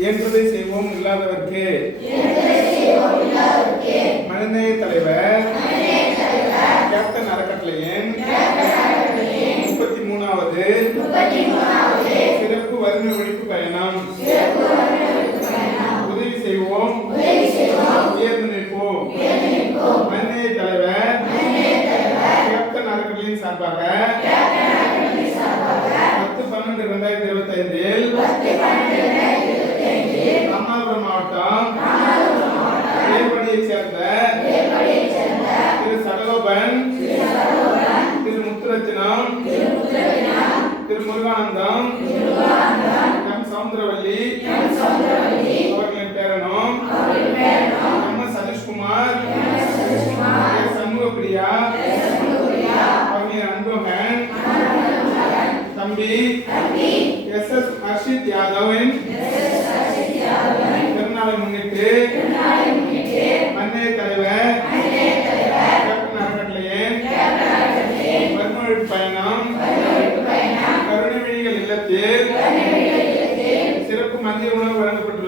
இயன்றதை செய்வோம் இல்லாதவர்க்கு. மனிதநேய தலைவர். கேப்டன் அறக்கட்டளையின். முப்பத்தி மூணாவது. சிறப்பு வறுமை ஒழிப்பு பயணம். உதவி செய்வோம். உயர்ந்து நிற்போம். மனிதநேய தலைவர். கேப்டன் அறக்கட்டளையின் சார்பாக. பத்து பன்னெண்டு இரண்டாயிரத்தி இருபத்தி ஐந்து வேல்படியைச் சேர்ந்த திரு சடகோபன் திரு முத்துரத்தினம் திரு முருகானந்தம் எம். சவுந்தரவல்லி அவர்களின் பேரனும் M. S. Sathishkumar S. Shanmugapriya அவர்களின் அன்பகன் தம்பி எஸ். எஸ். ஹர்ஷித் யாதவின் வறுமொழிப்பு பயணம் கருணைவிழிகள் இல்லத்தில் சிறப்பு மதிய உணவு வழங்கப்பட்டு